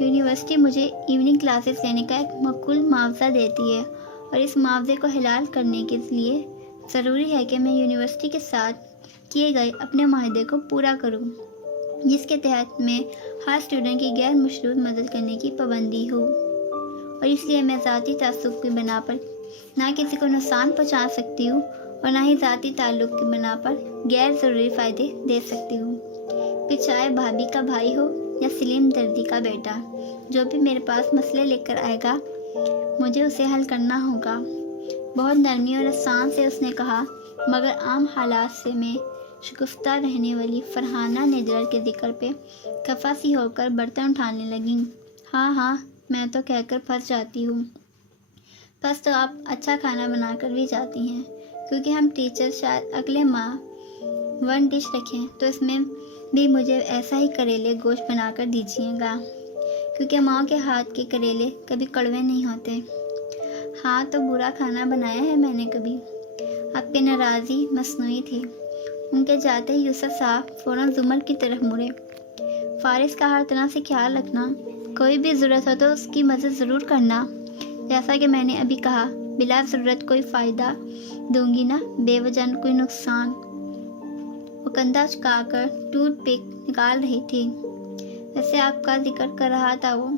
University مجھے evening classes لینے کا ایک معقول معاوضہ دیتی ہے اور اس معاوضے کو حلال کرنے کے لیے ضروری ہے کہ میں یونیورسٹی کے ساتھ کیے گئے اپنے معاہدے کو پورا کروں، جس کے تحت میں ہر اسٹوڈنٹ کی غیر مشروط مدد کرنے کی پابندی ہو، اور اس لیے میں ذاتی تعصب کی بنا پر نہ کسی کو نقصان پہنچا سکتی ہوں اور نہ ہی ذاتی تعلق کی بنا پر غیر ضروری فائدے دے سکتی ہوں۔ پھر چاہے بھابھی کا بھائی ہو یا سلیم دردی کا بیٹا، جو بھی میرے پاس مسئلے لے کر آئے گا مجھے اسے حل کرنا ہوگا۔ بہت نرمی اور آسان سے اس نے کہا، مگر عام حالات سے میں شگفتہ رہنے والی فرحانہ نیڈلر کے ذکر پہ خفا سی ہو کر برتن اٹھانے لگیں۔ ہاں میں تو کہہ کر پھنس جاتی ہوں۔ بس تو آپ اچھا کھانا بنا کر بھی جاتی ہیں، کیونکہ ہم ٹیچر شاید اگلے ماہ 1 ڈش رکھیں تو اس میں بھی مجھے ایسا ہی کریلے گوشت بنا کر دیجیے گا، کیونکہ ماں کے ہاتھ کے کریلے کبھی کڑوے نہیں ہوتے۔ ہاں تو برا کھانا بنایا ہے میں نے کبھی؟ آپ کی ناراضی مصنوعی تھی۔ ان کے جاتے ہی یوسف صاحب فوراً زمر کی طرف مڑے۔ فارس کا ہر طرح سے خیال رکھنا، کوئی بھی ضرورت ہو تو اس کی مدد ضرور کرنا، جیسا کہ میں نے ابھی کہا، بلا ضرورت کوئی فائدہ دوں گی نہ بے وجہ کوئی نقصان۔ وہ کندھا چکا کر ٹوتھ پک نکال رہی تھی۔ ویسے آپ کا ذکر کر رہا تھا وہ،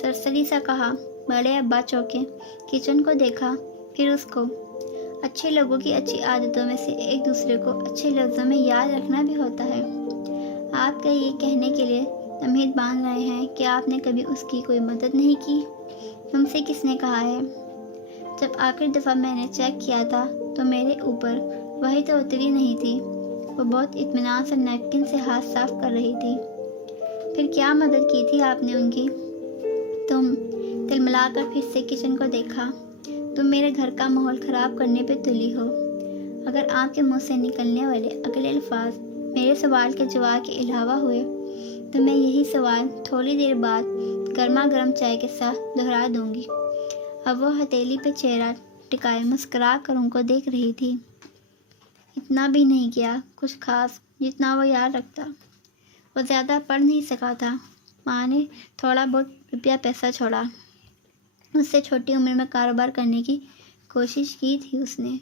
سرسری سا کہا۔ بڑے ابا چوکے، کچن کو دیکھا، پھر اس کو۔ اچھے لوگوں کی اچھی عادتوں میں سے ایک دوسرے کو اچھے لفظوں میں یاد رکھنا بھی ہوتا ہے۔ آپ کا یہ کہنے کے لیے تمہید باندھ رہے ہیں کہ آپ نے کبھی اس کی کوئی مدد نہیں کی؟ تم سے کس نے کہا ہے؟ جب آخری دفعہ میں نے چیک کیا تھا تو میرے اوپر وہی تو اتری نہیں تھی۔ وہ بہت اطمینان سے نیپکن سے ہاتھ صاف کر رہی تھی۔ پھر کیا مدد کی تھی آپ نے ان کی؟ تم تلملا کر پھر سے کچن کو دیکھا۔ تم میرے گھر کا ماحول خراب کرنے پہ تلی ہو۔ اگر آپ کے منہ سے نکلنے والے اگلے الفاظ میرے سوال کے جواب کے علاوہ ہوئے تو میں یہی سوال تھوڑی دیر بعد گرما گرم چائے کے ساتھ دہرا دوں گی۔ اب وہ ہتھیلی پہ چہرہ ٹکائے مسکرا کر ان کو دیکھ رہی تھی۔ اتنا بھی نہیں کیا کچھ خاص جتنا وہ یاد رکھتا۔ وہ زیادہ پڑھ نہیں سکا تھا۔ ماں نے تھوڑا بہت روپیہ پیسہ چھوڑا۔ اس سے چھوٹی عمر میں کاروبار کرنے کی کوشش کی تھی اس نے،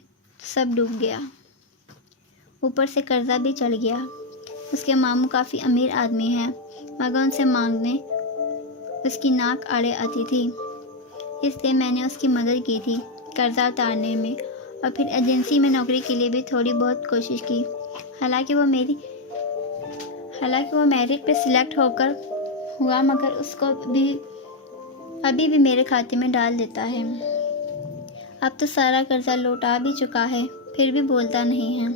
سب ڈوب گیا۔ اوپر سے قرضہ بھی چڑھ گیا۔ اس کے ماموں کافی امیر آدمی ہیں، مگر ان سے مانگنے اس کی ناک آڑے آتی تھی۔ اس لیے میں نے اس کی مدد کی تھی قرضہ اتارنے میں، اور پھر ایجنسی میں نوکری کے لیے بھی تھوڑی بہت کوشش کی۔ حالانکہ وہ میرٹ پہ سلیکٹ ہو کر ہوا، مگر اس کو ابھی بھی میرے کھاتے میں ڈال دیتا ہے۔ اب تو سارا قرضہ لوٹا بھی چکا ہے، پھر بھی بولتا نہیں ہے۔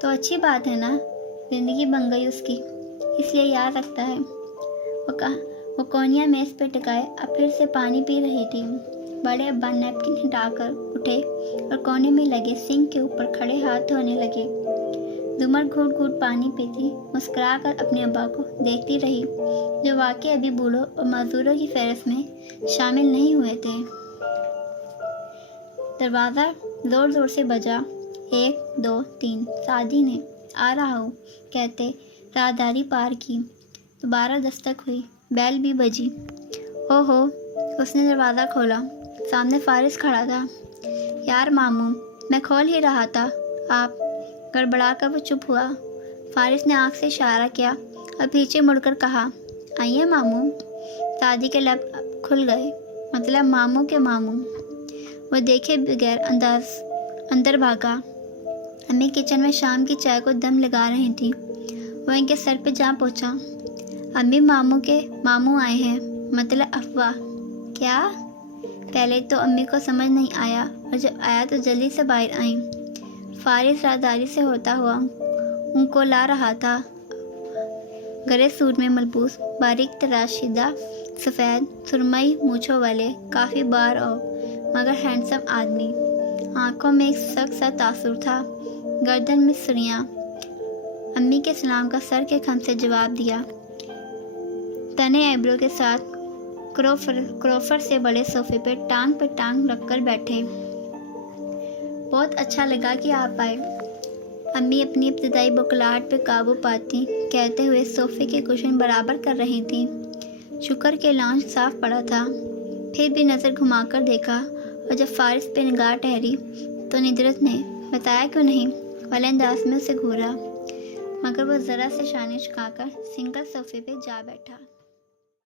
تو اچھی بات ہے نا، زندگی بن گئی اس کی، اس لیے یاد رکھتا ہے۔ وہ کونیا میز پہ ٹکائے اب پھر سے پانی پی رہی تھی۔ بڑے ابا نیپکن ہٹا کر اٹھے اور کونے میں لگے سنک کے اوپر کھڑے ہاتھ دھونے لگے۔ زمر گھوٹ گھوٹ پانی پیتی مسکرا کر اپنے ابا کو دیکھتی رہی، جو واقعی ابھی بوڑھوں اور معذوروں کی فہرست میں شامل نہیں ہوئے تھے۔ دروازہ زور زور سے بجا۔ 1 2 3 سعدی نے آ رہا ہوں کہتے راہداری پار کی۔ دوبارہ دستک ہوئی، بیل بھی بجی۔ اوہو، اس نے دروازہ کھولا۔ سامنے فارس کھڑا تھا۔ یار ماموں، میں کھول ہی رہا تھا، آپ۔ گڑبڑا کر وہ چپ ہوا۔ فارس نے آنکھ سے اشارہ کیا اور پیچھے مڑ کر کہا، آئیے ماموں۔ سعدی کے لب کھل گئے، مطلب ماموں کے ماموں۔ وہ دیکھے بغیر اندر بھاگا۔ امی کچن میں شام کی چائے کو دم لگا رہی تھی۔ وہ ان کے سر پہ جا پہنچا۔ امی ماموں کے ماموں آئے ہیں، مطلب افواہ۔ کیا؟ پہلے تو امی کو سمجھ نہیں آیا، اور جب آیا تو جلدی سے باہر آئیں۔ فارس راہداری سے ہوتا ہوا ان کو لا رہا تھا۔ گرے سوٹ میں ملبوس، باریک تراشیدہ سفید سرمئی مونچھوں والے، کافی بار اور مگر ہینڈسم آدمی۔ آنکھوں میں ایک سخت سا تاثر تھا، گردن میں سریاں۔ امی کے سلام کا سر کے خم سے جواب دیا۔ تنے ایبرو کے ساتھ کروفر سے بڑے صوفے پہ ٹانگ رکھ کر بیٹھے۔ بہت اچھا لگا کہ آپ آئے، امی اپنی ابتدائی بکلاہٹ پہ قابو پاتی کہتے ہوئے صوفے کے کشن برابر کر رہی تھیں۔ شکر کہ لانچ صاف پڑا تھا، پھر بھی نظر گھما کر دیکھا، اور جب فارس پہ نگاہ ٹھہری تو ندرت نے بتایا کیوں نہیں والے انداز میں اسے گھورا، مگر وہ ذرا سے شانے چکا کر سنگل صوفے پہ جا بیٹھا۔